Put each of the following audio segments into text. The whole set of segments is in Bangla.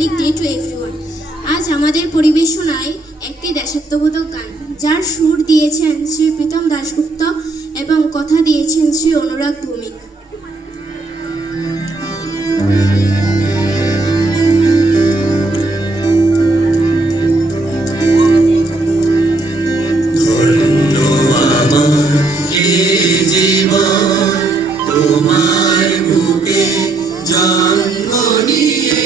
Republic day to everyone. আজ আমাদের পরিবেশনায় একটি দেশাত্মবোধক গান, যার সুর দিয়েছেন শ্রী প্রীতম দাশগুপ্ত এবং কথা দিয়েছেন শ্রী অনুরাগ ভৌমিক। তোমার বুকে জন্ম নিয়ে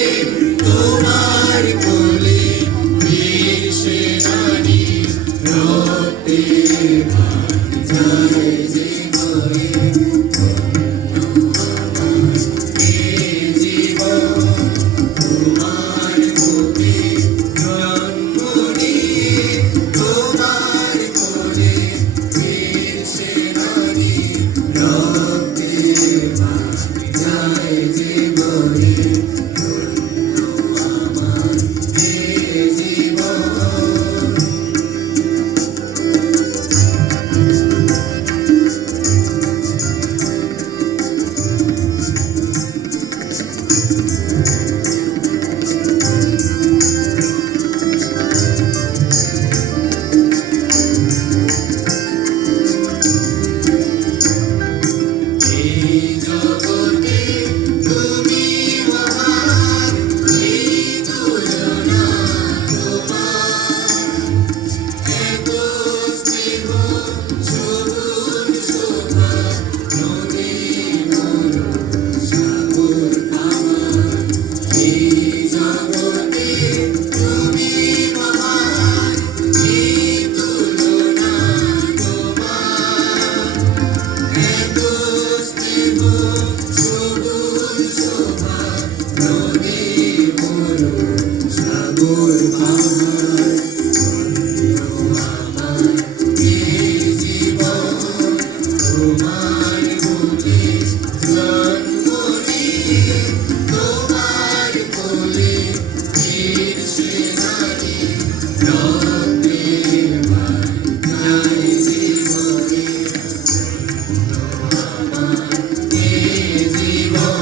তোমার কোলে বীর সেনানী রক্তে ভাজায় যে করে জীবন তোমার বুকে জন্ম নিয়ে তোমার কোলে বীর সেনানী রক্তে ভাজায় যে করে আমার জীবন। জীবন।